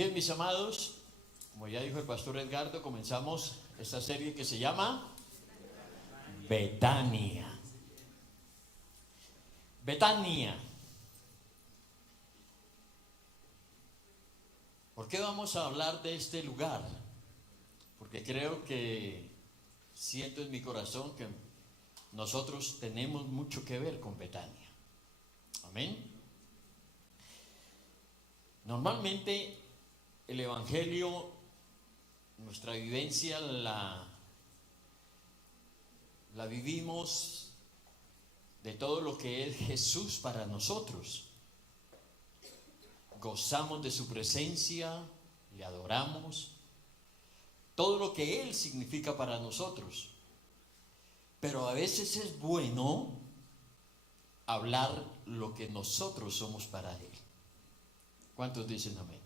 Bien, mis amados, como ya dijo el pastor Edgardo, comenzamos esta serie que se llama Betania. Betania. ¿Por qué vamos a hablar de este lugar? Porque creo que siento en mi corazón que nosotros tenemos mucho que ver con Betania. Amén. Normalmente el Evangelio, nuestra vivencia la vivimos de todo lo que es Jesús para nosotros. Gozamos de su presencia, le adoramos, todo lo que Él significa para nosotros. Pero a veces es bueno hablar lo que nosotros somos para Él. ¿Cuántos dicen amén?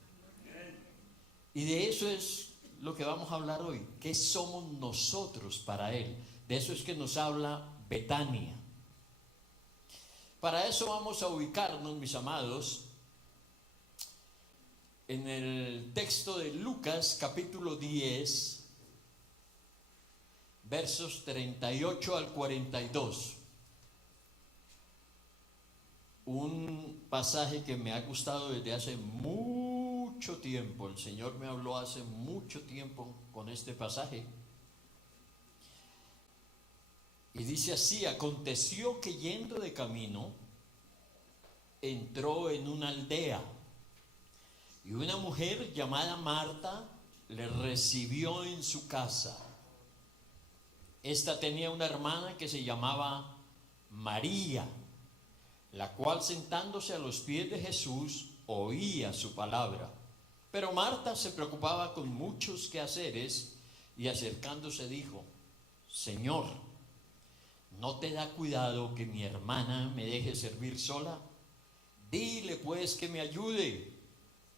Y de eso es lo que vamos a hablar hoy. ¿Qué somos nosotros para Él? De eso es que nos habla Betania. Para eso vamos a ubicarnos, mis amados, en el texto de Lucas capítulo 10, versos 38 al 42. Un pasaje que me ha gustado desde hace mucho tiempo. El Señor me habló hace mucho tiempo con este pasaje. Y dice así: aconteció que yendo de camino, entró en una aldea, y una mujer llamada Marta le recibió en su casa. Esta tenía una hermana que se llamaba María, la cual sentándose a los pies de Jesús oía su palabra. Pero Marta se preocupaba con muchos quehaceres y acercándose dijo: Señor, ¿no te da cuidado que mi hermana me deje servir sola? Dile pues que me ayude.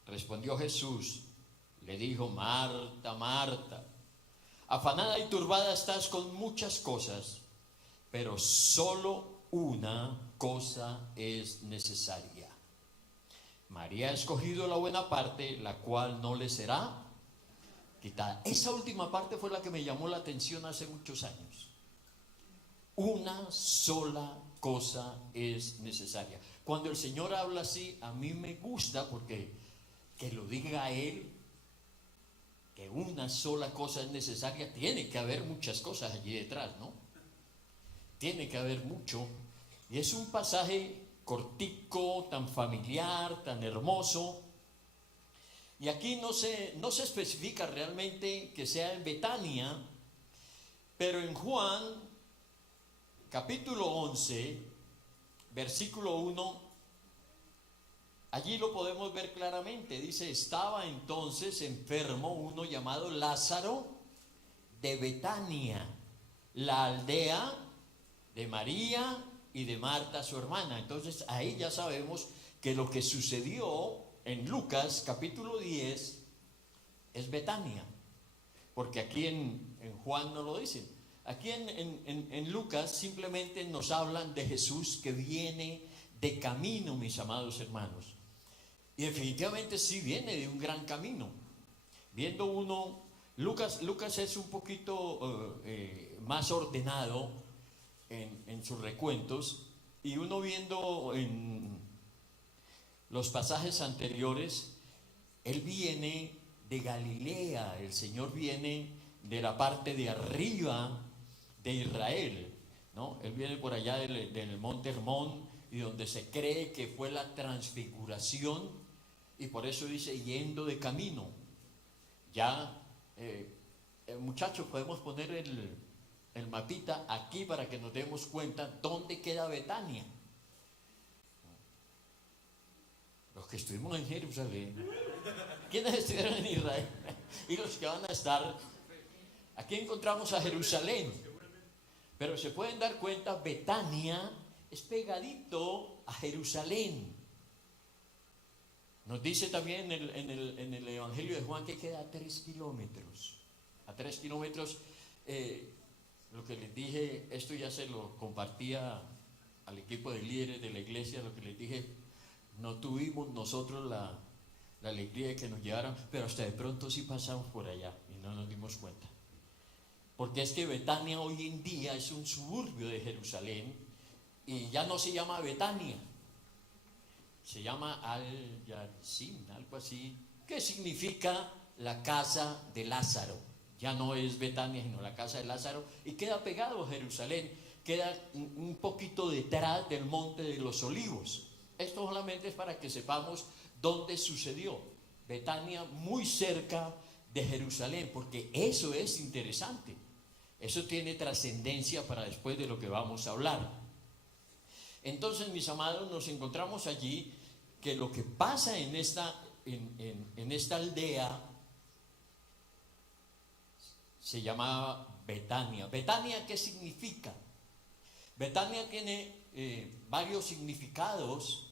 Respondió Jesús, le dijo: Marta, Marta, afanada y turbada estás con muchas cosas, pero solo una cosa es necesaria. María ha escogido la buena parte, la cual no le será quitada. Esa última parte fue la que me llamó la atención hace muchos años. Una sola cosa es necesaria. Cuando el Señor habla así, a mí me gusta, porque que lo diga Él, que una sola cosa es necesaria. Tiene que haber muchas cosas allí detrás, ¿no? Tiene que haber mucho. Y es un pasaje cortico, tan familiar, tan hermoso. Y aquí no se especifica realmente que sea en Betania, pero en Juan capítulo 11, versículo 1, allí lo podemos ver claramente. Dice: estaba entonces enfermo uno llamado Lázaro de Betania, la aldea de María y de Marta su hermana. Entonces ahí ya sabemos que lo que sucedió en Lucas capítulo 10 es Betania, porque aquí en Juan no lo dicen. Aquí en Lucas simplemente nos hablan de Jesús que viene de camino, mis amados hermanos. Y definitivamente sí viene de un gran camino. Viendo uno, Lucas es un poquito más ordenado en sus recuentos, y uno viendo en los pasajes anteriores, Él viene de Galilea, el Señor viene de la parte de arriba de Israel, ¿no? Él viene por allá del monte Hermón, y donde se cree que fue la transfiguración, y por eso dice yendo de camino. Ya, muchachos, podemos poner el mapita aquí para que nos demos cuenta dónde queda Betania. Los que estuvimos en Jerusalén, ¿quiénes estuvieron en Israel? Y los que van a estar, aquí encontramos a Jerusalén, pero se pueden dar cuenta, Betania es pegadito a Jerusalén. Nos dice también en el Evangelio de Juan que queda a 3 kilómetros. A 3 kilómetros, lo que les dije, esto ya se lo compartía al equipo de líderes de la iglesia, lo que les dije, no tuvimos nosotros la la alegría de que nos llevaron, pero hasta de pronto sí pasamos por allá y no nos dimos cuenta. Porque es que Betania hoy en día es un suburbio de Jerusalén y ya no se llama Betania, se llama Al-Yarzim, algo así, que significa la casa de Lázaro. Ya no es Betania, sino la casa de Lázaro, y queda pegado a Jerusalén, queda un poquito detrás del Monte de los Olivos. Esto solamente es para que sepamos dónde sucedió. Betania, muy cerca de Jerusalén, porque eso es interesante. Eso tiene trascendencia para después de lo que vamos a hablar. Entonces, mis amados, nos encontramos allí que lo que pasa en esta aldea se llama Betania. ¿Betania qué significa? Betania tiene varios significados.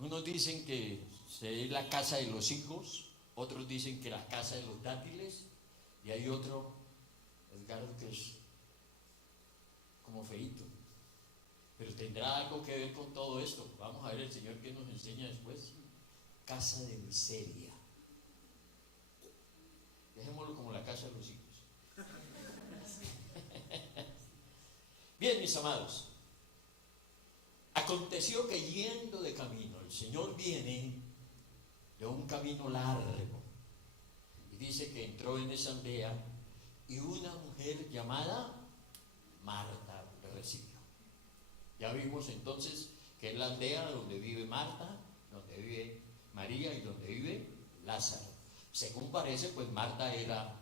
Unos dicen que es la casa de los higos, otros dicen que la casa de los dátiles, y hay otro, Edgardo, que es como feíto, pero tendrá algo que ver con todo esto. Vamos a ver el Señor que nos enseña después. Casa de miseria. Dejémoslo como la casa de los hijos. Bien, mis amados, aconteció que yendo de camino, el Señor viene de un camino largo, y dice que entró en esa aldea y una mujer llamada Marta le recibió. Ya vimos entonces que es la aldea donde vive Marta, donde vive María y donde vive Lázaro. Según parece, pues Marta era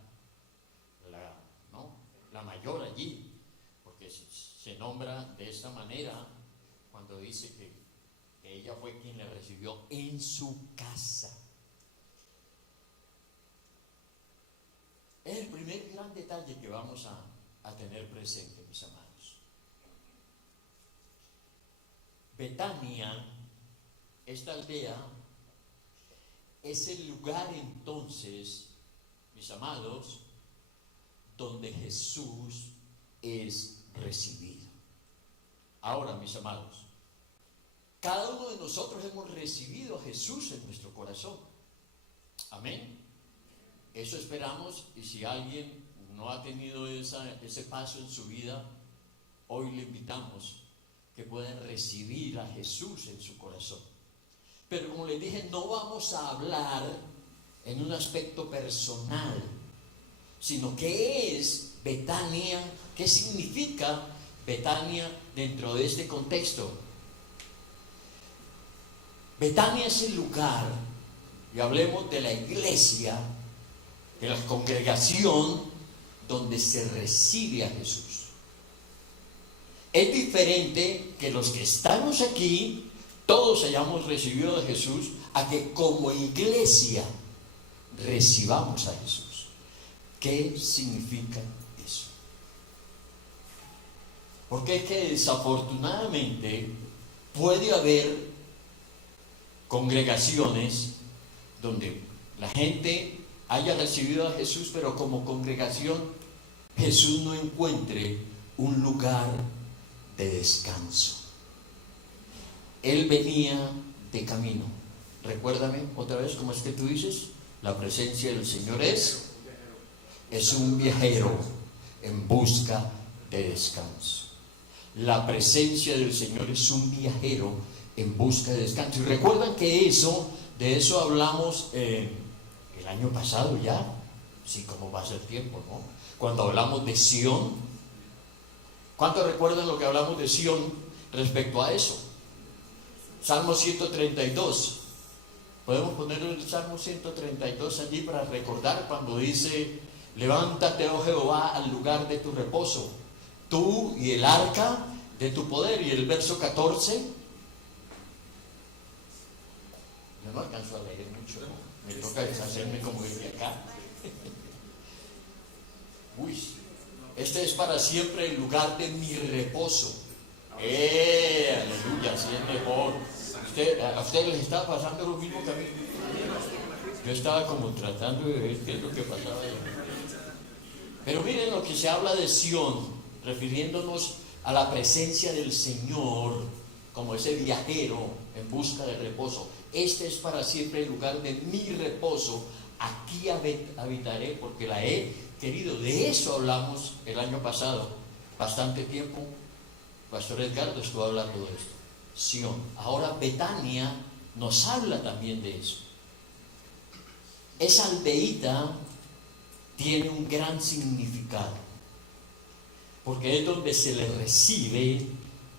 la mayor allí, porque se nombra de esta manera cuando dice que ella fue quien le recibió en su casa. Es el primer gran detalle que vamos a tener presente, mis amados. Betania, esta aldea, es el lugar entonces, mis amados, donde Jesús es recibido. Ahora, mis amados, cada uno de nosotros hemos recibido a Jesús en nuestro corazón. Amén. Eso esperamos, y si alguien no ha tenido ese paso en su vida, hoy le invitamos que puedan recibir a Jesús en su corazón. Pero como les dije, no vamos a hablar en un aspecto personal, sino qué es Betania, qué significa Betania dentro de este contexto. Betania es el lugar, y hablemos de la iglesia, de la congregación donde se recibe a Jesús. Es diferente que los que estamos aquí, todos hayamos recibido a Jesús, a que como iglesia recibamos a Jesús. ¿Qué significa eso? Porque es que desafortunadamente puede haber congregaciones donde la gente haya recibido a Jesús, pero como congregación Jesús no encuentre un lugar de descanso. Él venía de camino. Recuérdame otra vez cómo es que tú dices. La presencia del Señor es un viajero en busca de descanso. La presencia del Señor es un viajero en busca de descanso. Y recuerdan que de eso hablamos el año pasado ya. Sí, cómo va a ser tiempo, ¿no? Cuando hablamos de Sión. ¿Cuántos recuerdan lo que hablamos de Sión respecto a eso? Salmo 132. Podemos poner el Salmo 132 allí para recordar cuando dice: levántate, oh Jehová, al lugar de tu reposo, tú y el arca de tu poder. Y el verso 14, yo no alcanzo a leer mucho, me toca deshacerme como desde acá. Este es para siempre el lugar de mi reposo. Aleluya, así es mejor. ¿A ustedes les estaba pasando lo mismo que a mí? Yo estaba como tratando de ver qué es lo que pasaba ahí. Pero miren lo que se habla de Sión, refiriéndonos a la presencia del Señor como ese viajero en busca de reposo. este es para siempre el lugar de mi reposo, aquí habitaré porque la he querido. De eso hablamos el año pasado, bastante tiempo. Pastor Edgardo estuvo hablando de esto. Sion. Ahora Betania nos habla también de eso. Esa aldeíta tiene un gran significado, porque es donde se le recibe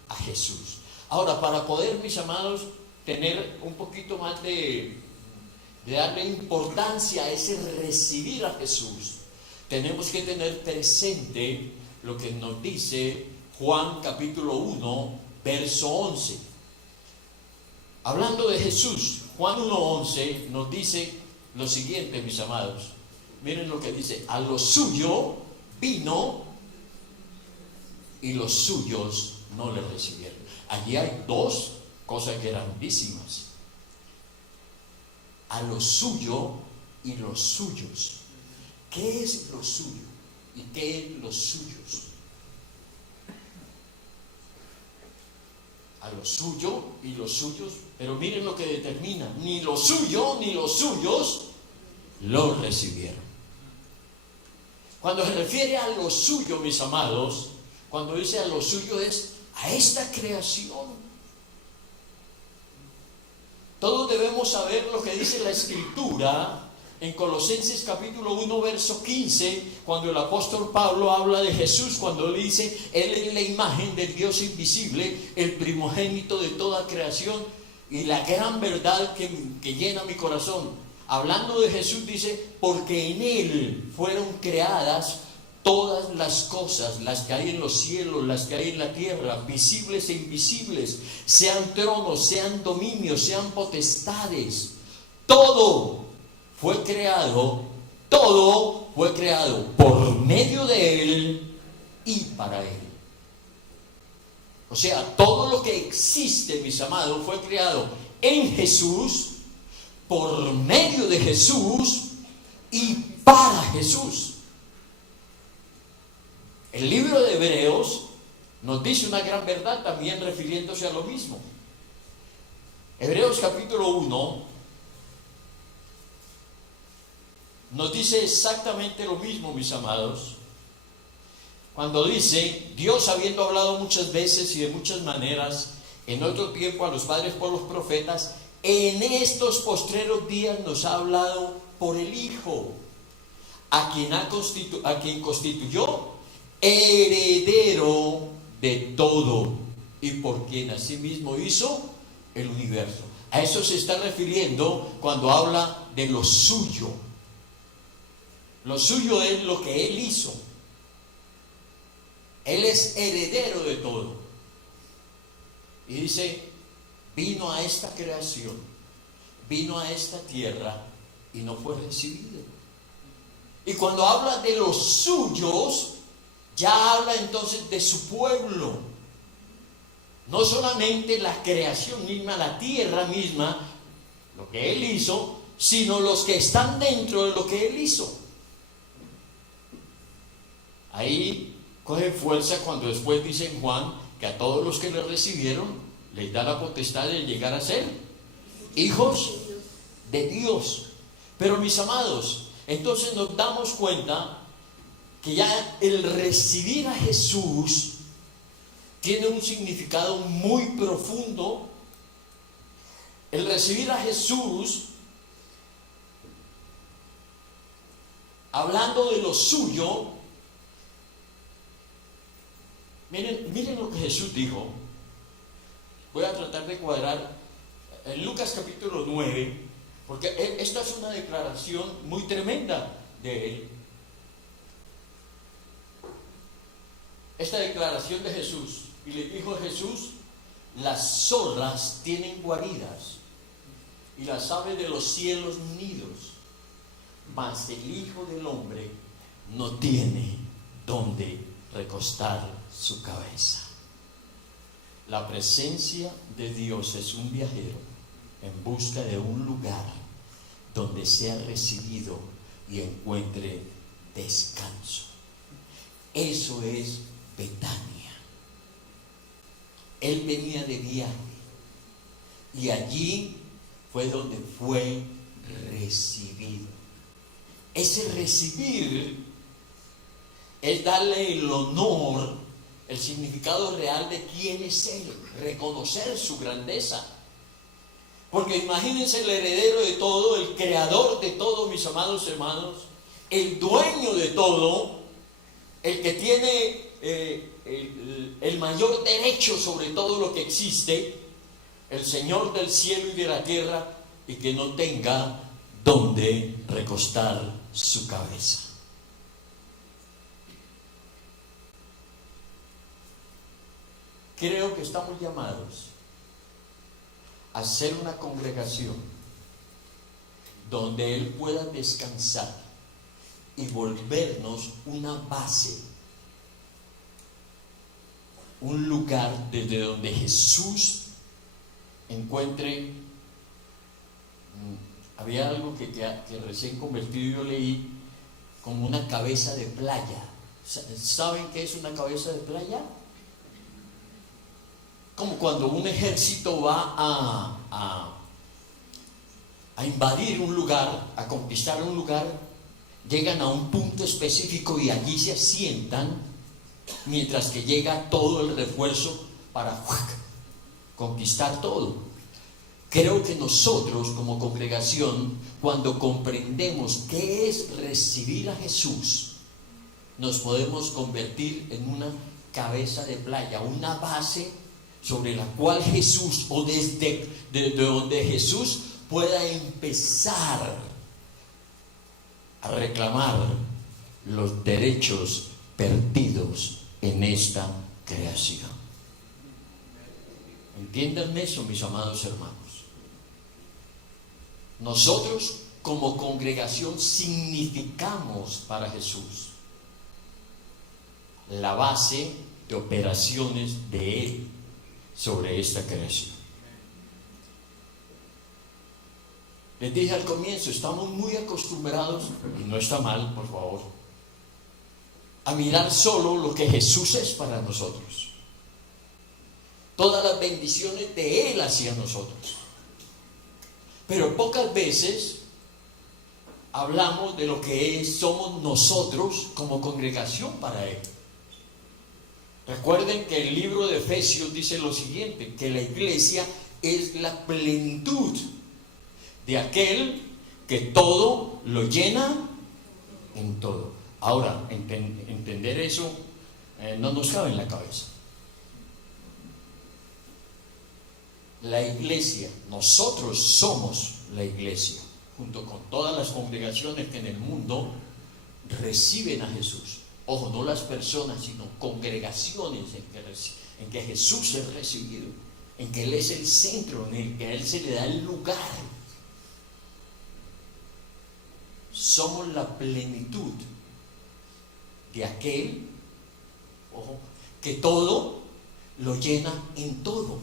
a Jesús. Ahora, para poder, mis amados, tener un poquito más de darle importancia a ese recibir a Jesús, tenemos que tener presente lo que nos dice Juan capítulo 1, verso 11. Hablando de Jesús, Juan 1:11 nos dice lo siguiente, mis amados. Miren lo que dice: a lo suyo vino y los suyos no le recibieron. Allí hay dos cosas grandísimas: a lo suyo y los suyos. ¿Qué es lo suyo y qué es los suyos? A lo suyo y los suyos, pero miren lo que determina: ni lo suyo ni los suyos lo recibieron. Cuando se refiere a lo suyo, mis amados, cuando dice a lo suyo, es a esta creación. Todos debemos saber lo que dice la Escritura en Colosenses capítulo 1, verso 15, cuando el apóstol Pablo habla de Jesús, cuando dice: Él es la imagen del Dios invisible, el primogénito de toda creación. Y la gran verdad que llena mi corazón, hablando de Jesús, dice: porque en Él fueron creadas todas las cosas, las que hay en los cielos, las que hay en la tierra, visibles e invisibles, sean tronos, sean dominios, sean potestades. Todo fue creado por medio de Él y para Él. O sea, todo lo que existe, mis amados, fue creado en Jesús, por medio de Jesús y para Jesús. El libro de Hebreos nos dice una gran verdad también refiriéndose a lo mismo. Hebreos capítulo 1 nos dice exactamente lo mismo, mis amados, cuando dice: Dios, habiendo hablado muchas veces y de muchas maneras en otro tiempo a los padres por los profetas, en estos postreros días nos ha hablado por el Hijo, a quien constituyó heredero de todo y por quien asimismo hizo el universo. A eso se está refiriendo cuando habla de lo suyo. Lo suyo es lo que Él hizo. Él es heredero de todo. Y dice: vino a esta creación, vino a esta tierra y no fue recibido. Y cuando habla de los suyos, ya habla entonces de su pueblo. No solamente la creación misma, la tierra misma, lo que Él hizo, sino los que están dentro de lo que Él hizo. Ahí coge fuerza cuando después dice en Juan que a todos los que le recibieron les da la potestad de llegar a ser hijos de Dios. Pero, mis amados, entonces nos damos cuenta que ya el recibir a Jesús tiene un significado muy profundo. El recibir a Jesús, hablando de lo suyo, miren lo que Jesús dijo. Voy a tratar de cuadrar en Lucas capítulo 9, porque esta es una declaración muy tremenda de Él. Esta declaración de Jesús: y le dijo Jesús: las zorras tienen guaridas y las aves de los cielos nidos, mas el Hijo del Hombre no tiene donde recostar su cabeza. La presencia de Dios es un viajero en busca de un lugar donde sea recibido y encuentre descanso. Eso es Betania. Él venía de viaje y allí fue donde fue recibido. Ese recibir es darle el honor, el significado real de quién es Él, reconocer su grandeza. Porque imagínense el heredero de todo, el creador de todo, mis amados hermanos, el dueño de todo, el que tiene el mayor derecho sobre todo lo que existe, el Señor del cielo y de la tierra, y que no tenga donde recostar su cabeza. Creo que estamos llamados a ser una congregación donde Él pueda descansar y volvernos una base, un lugar desde donde Jesús encuentre. Había algo que recién convertido yo leí como una cabeza de playa. ¿Saben qué es una cabeza de playa? Como cuando un ejército va a invadir un lugar, a conquistar un lugar, llegan a un punto específico y allí se asientan mientras que llega todo el refuerzo para conquistar todo. Creo que nosotros como congregación, cuando comprendemos qué es recibir a Jesús, nos podemos convertir en una cabeza de playa, una base sobre la cual Jesús, o desde donde Jesús pueda empezar a reclamar los derechos perdidos en esta creación. Entiendan eso, mis amados hermanos. Nosotros como congregación significamos para Jesús la base de operaciones de Él sobre esta creación. Les dije al comienzo, estamos muy acostumbrados, y no está mal, por favor, a mirar solo lo que Jesús es para nosotros, todas las bendiciones de Él hacia nosotros. Pero pocas veces hablamos de lo que somos nosotros como congregación para Él. Recuerden que el libro de Efesios dice lo siguiente, que la iglesia es la plenitud de aquel que todo lo llena en todo. Ahora, entender eso no nos cabe en la cabeza. La iglesia, nosotros somos la iglesia, junto con todas las congregaciones que en el mundo reciben a Jesús. Ojo, no las personas, sino congregaciones en que Jesús es recibido, en que Él es el centro, en el que a Él se le da el lugar. Somos la plenitud de aquel, ojo, que todo lo llena en todo.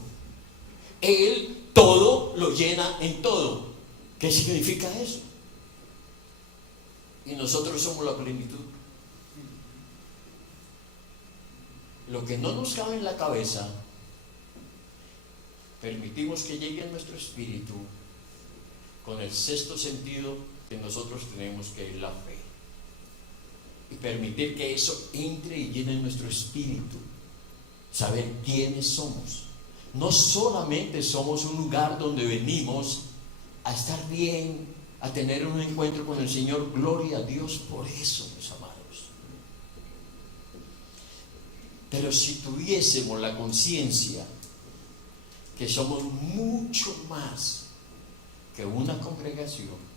Él todo lo llena en todo. ¿Qué significa eso? Y nosotros somos la plenitud. Lo que no nos cabe en la cabeza, permitimos que llegue a nuestro espíritu con el sexto sentido que nosotros tenemos, que es la fe. Y permitir que eso entre y llene nuestro espíritu. Saber quiénes somos. No solamente somos un lugar donde venimos a estar bien, a tener un encuentro con el Señor. Gloria a Dios por eso, mis amados. Pero si tuviésemos la conciencia que somos mucho más que una congregación,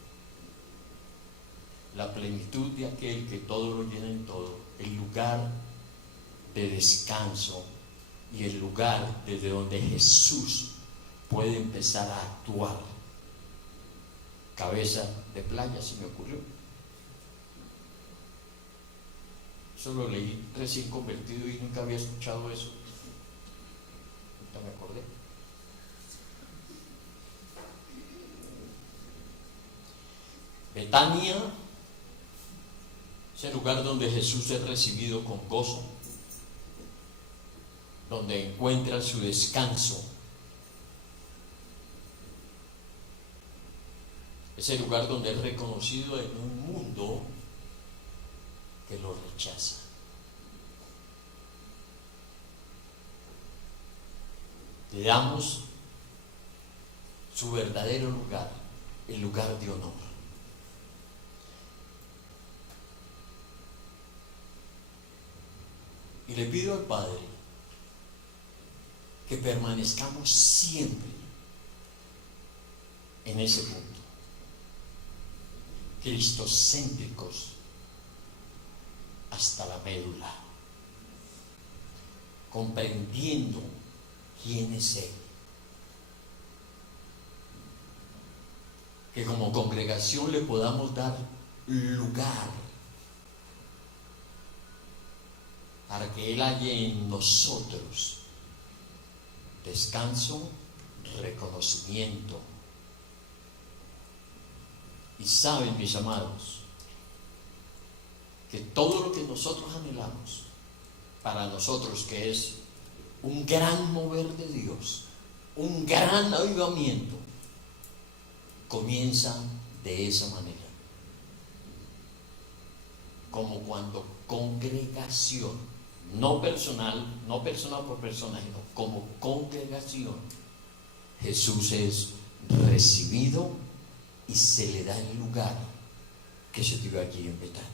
la plenitud de aquel que todo lo llena en todo, el lugar de descanso y el lugar desde donde Jesús puede empezar a actuar. Cabeza de playa, se me ocurrió. Eso lo leí recién convertido y nunca había escuchado eso. Ahorita me acordé. Betania, ese lugar donde Jesús es recibido con gozo, donde encuentra su descanso. Es el lugar donde es reconocido en un mundo que lo rechaza. Le damos su verdadero lugar, el lugar de honor. Y le pido al Padre que permanezcamos siempre en ese punto, cristocéntricos hasta la médula, comprendiendo quién es Él. Que como congregación le podamos dar lugar para que Él haya en nosotros descanso, reconocimiento. Y saben, mis amados, que todo lo que nosotros anhelamos para nosotros, que es un gran mover de Dios, un gran avivamiento, comienza de esa manera. Como cuando congregación, no personal por persona, sino como congregación, Jesús es recibido y se le da el lugar que se dio aquí en Betania.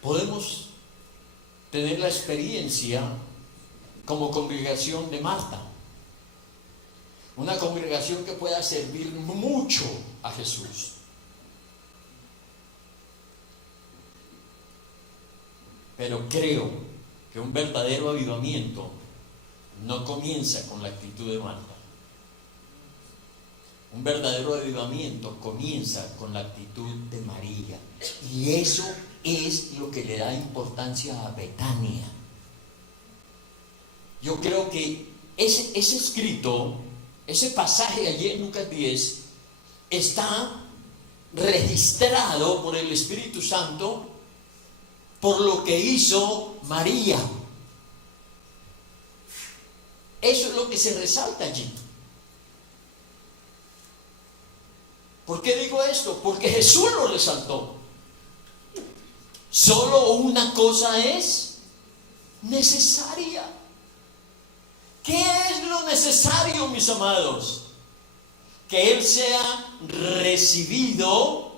Podemos tener la experiencia como congregación de Marta, una congregación que pueda servir mucho a Jesús. Pero creo que un verdadero avivamiento no comienza con la actitud de Marta. Un verdadero avivamiento comienza con la actitud de María. Y eso es lo que le da importancia a Betania. Yo creo que ese escrito, ese pasaje allí en Lucas 10, está registrado por el Espíritu Santo por lo que hizo María. Eso es lo que se resalta allí. ¿Por qué digo esto? Porque Jesús lo resaltó. Solo una cosa es necesaria. ¿Qué es lo necesario, mis amados? Que Él sea recibido.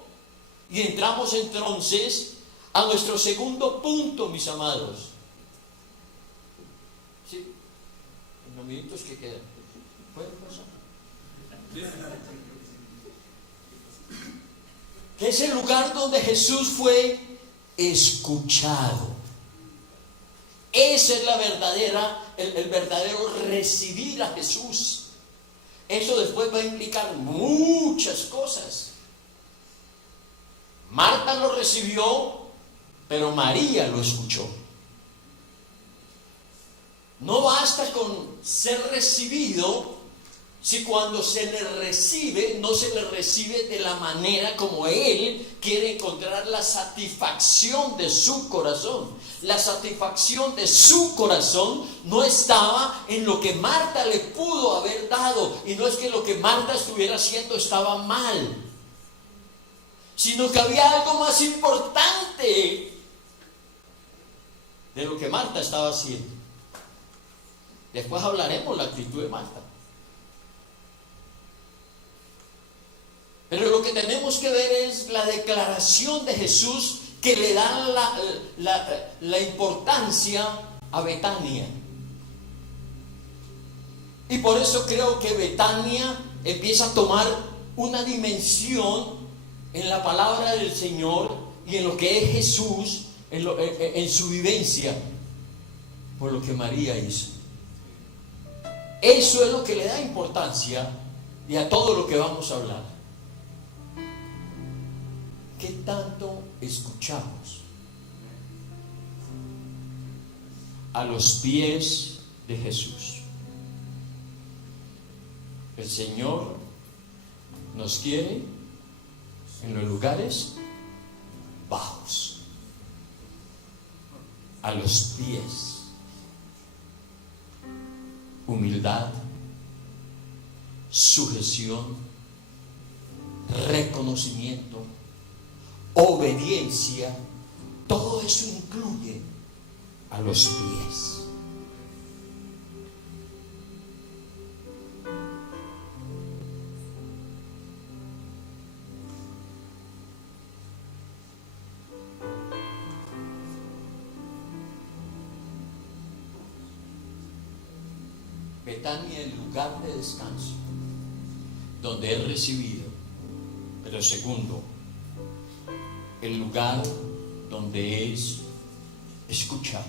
Y entramos entonces a nuestro segundo punto, mis amados. ¿Sí? En los minutos que quedan. ¿Pueden pasar? Que es el lugar donde Jesús fue escuchado. Esa es el verdadero recibir a Jesús. Eso después va a implicar muchas cosas. Marta lo recibió, pero María lo escuchó. No basta con ser recibido si cuando se le recibe, no se le recibe de la manera como Él quiere encontrar la satisfacción de su corazón. La satisfacción de su corazón no estaba en lo que Marta le pudo haber dado, y no es que lo que Marta estuviera haciendo estaba mal, sino que había algo más importante de lo que Marta estaba haciendo. Después hablaremos de la actitud de Marta. Pero lo que tenemos que ver es la declaración de Jesús que le da la importancia a Betania. Y por eso creo que Betania empieza a tomar una dimensión en la palabra del Señor y en lo que es Jesús, en su vivencia, por lo que María hizo. Eso es lo que le da importancia y a todo lo que vamos a hablar. ¿Qué tanto escuchamos a los pies de Jesús? El Señor nos quiere en los lugares bajos, a los pies. humildad, sujeción, reconocimiento, obediencia, todo eso incluye a los pies. Betania, el lugar de descanso donde he recibido, pero segundo, el lugar donde es escuchado,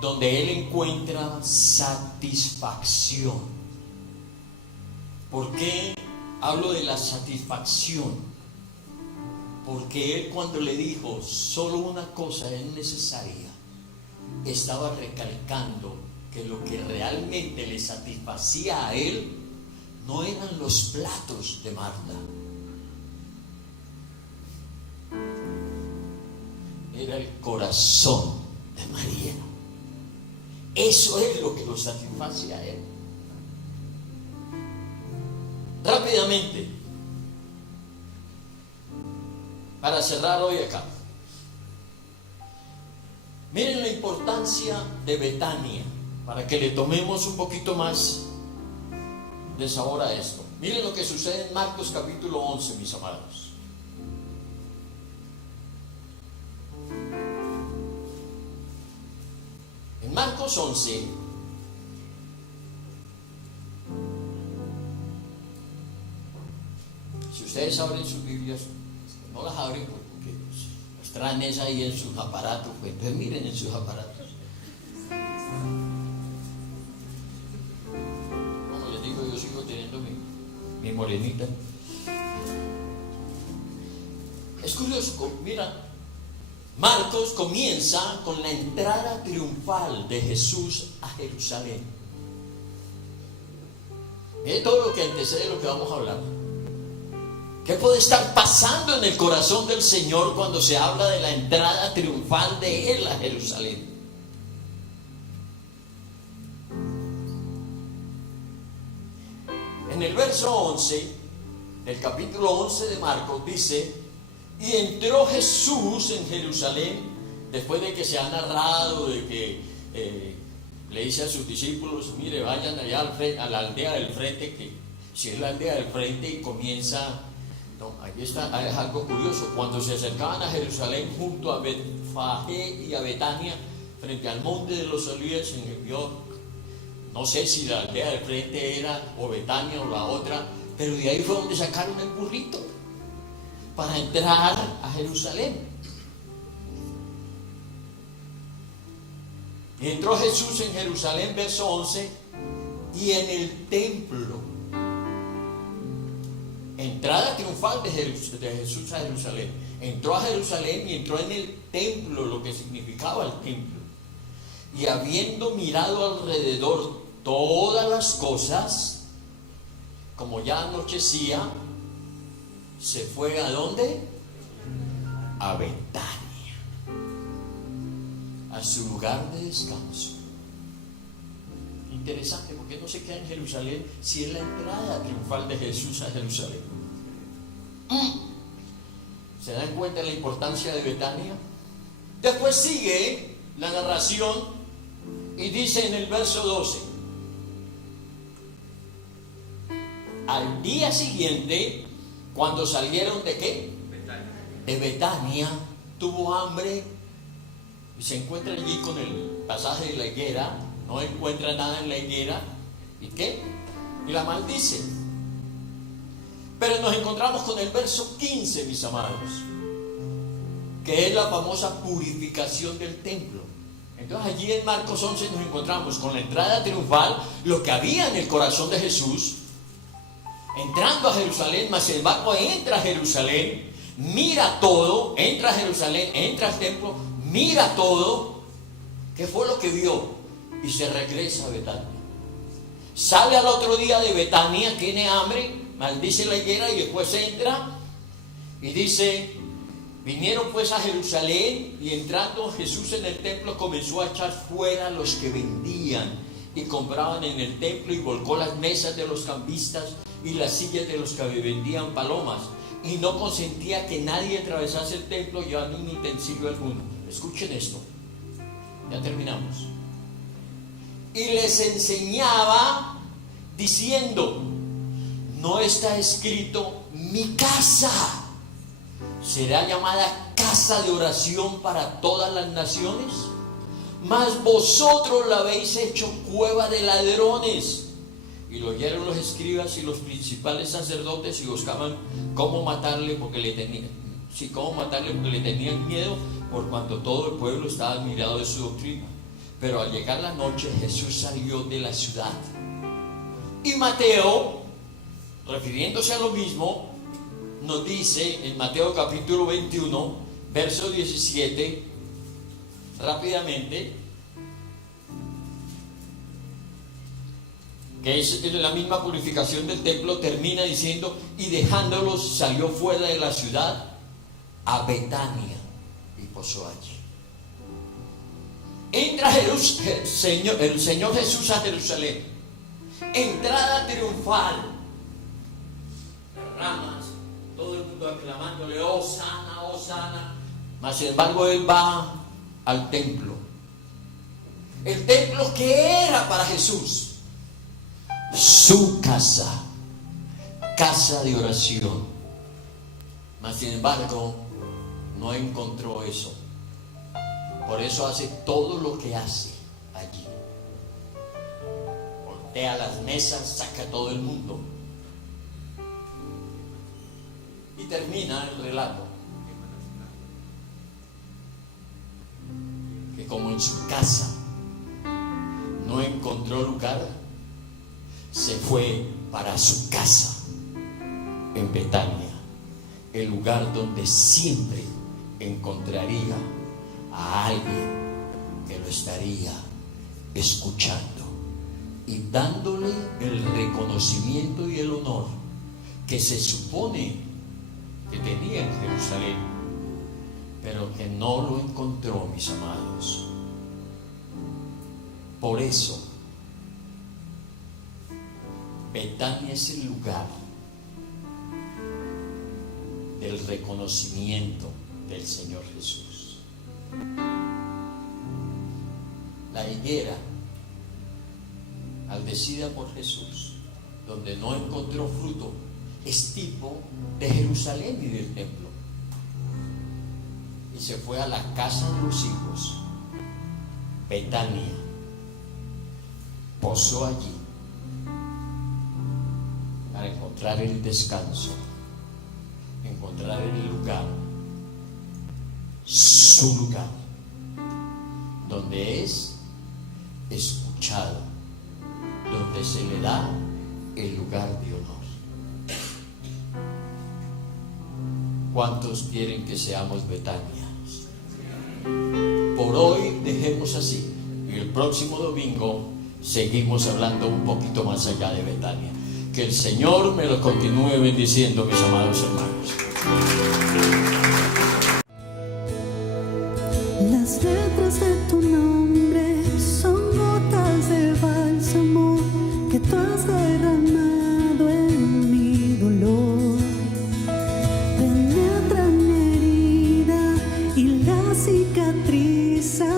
donde él encuentra satisfacción. ¿Por qué hablo de la satisfacción? Porque él, cuando le dijo solo una cosa es necesaria, estaba recalcando que lo que realmente le satisfacía a él no eran los platos de Marta, era el corazón de María. Eso es lo que lo satisface a él. Rápidamente, para cerrar hoy acá, miren la importancia de Betania, para que le tomemos un poquito más de sabor a esto. Miren lo que sucede en Marcos capítulo 11, mis amados. En Marcos 11, si ustedes abren sus Biblias, no las abren porque las traen esa ahí en sus aparatos, pues entonces miren en sus aparatos. Como les digo, yo sigo teniendo mi morenita. Es curioso, mira, Marcos comienza con la entrada triunfal de Jesús a Jerusalén. Es todo lo que antecede lo que vamos a hablar. ¿Qué puede estar pasando en el corazón del Señor cuando se habla de la entrada triunfal de Él a Jerusalén? En el verso 11 del capítulo 11 de Marcos dice: y entró Jesús en Jerusalén, después de que se ha narrado de que le dice a sus discípulos: mire, vayan allá a la aldea del frente, que si es la aldea del frente, y comienza. No, aquí está, es algo curioso. Cuando se acercaban a Jerusalén junto a Betfagé y a Betania, frente al monte de los Olivos, no sé si la aldea del frente era o Betania o la otra, pero de ahí fue donde sacaron el burrito para entrar a Jerusalén. Y entró Jesús en Jerusalén, verso 11, y en el templo. Entrada triunfal de Jesús a Jerusalén. Entró a Jerusalén y entró en el templo, lo que significaba el templo. Y habiendo mirado alrededor todas las cosas, como ya anochecía, se fue ¿a dónde? A Betania, a su lugar de descanso. Interesante, porque no se queda en Jerusalén si es la entrada triunfal de Jesús a Jerusalén. ¿Se dan cuenta de la importancia de Betania? Después sigue la narración y dice en el verso 12: al día siguiente, cuando salieron de ¿qué? Betania. De Betania, tuvo hambre y se encuentra allí con el pasaje de la higuera. No encuentra nada en la higuera. ¿Y qué? Y la maldice. Pero nos encontramos con el verso 15, mis amados, que es la famosa purificación del templo. Entonces allí en Marcos 11 nos encontramos con la entrada triunfal, lo que había en el corazón de Jesús, entrando a Jerusalén. Mas el barco entra a Jerusalén, mira todo, entra a Jerusalén, entra al templo, mira todo. ¿Qué fue lo que vio? Y se regresa a Betania. Sale al otro día de Betania, tiene hambre, maldice la higuera y después entra y dice: Vinieron pues a Jerusalén, y entrando Jesús en el templo comenzó a echar fuera a los que vendían y compraban en el templo, y volcó las mesas de los cambistas y las sillas de los que vendían palomas, y no consentía que nadie atravesase el templo llevando un utensilio alguno. Escuchen esto, ya terminamos. Y les enseñaba diciendo: ¿no está escrito: mi casa será llamada casa de oración para todas las naciones? Mas vosotros la habéis hecho cueva de ladrones. Y lo oyeron los escribas y los principales sacerdotes, y buscaban cómo matarle porque le tenían miedo, por cuanto todo el pueblo estaba admirado de su doctrina. Pero al llegar la noche, Jesús salió de la ciudad. Y Mateo, refiriéndose a lo mismo, nos dice en Mateo capítulo 21, verso 17, rápidamente, que es la misma purificación del templo, termina diciendo: y dejándolos salió fuera de la ciudad a Betania y posó allí. Entra el Señor Jesús a Jerusalén, entrada triunfal, ramas, todo el mundo aclamándole: Hosana, Hosana. Mas sin embargo él va al templo, el templo que era para Jesús su casa, casa de oración. Mas sin embargo no encontró eso. Por eso hace todo lo que hace allí. Voltea las mesas, saca a todo el mundo. Y termina el relato que como en su casa no encontró lugar, se fue para su casa en Betania, el lugar donde siempre encontraría a alguien que lo estaría escuchando y dándole el reconocimiento y el honor que se supone que tenía en Jerusalén, pero que no lo encontró, mis amados. Por eso Betania es el lugar del reconocimiento del Señor Jesús. La higuera, maldecida por Jesús, donde no encontró fruto, es tipo de Jerusalén y del templo. Y se fue a la casa de los hijos, Betania, posó allí para encontrar el descanso, encontrar el lugar, su lugar, donde es escuchado, donde se le da el lugar de honor. ¿Cuántos quieren que seamos Betanias? Por hoy dejemos así, y el próximo domingo seguimos hablando un poquito más allá de Betania. Que el Señor me lo continúe bendiciendo, mis amados hermanos. Las letras de tu nombre son gotas de bálsamo que tú has derramado en mi dolor. Penetra mi herida y la cicatriza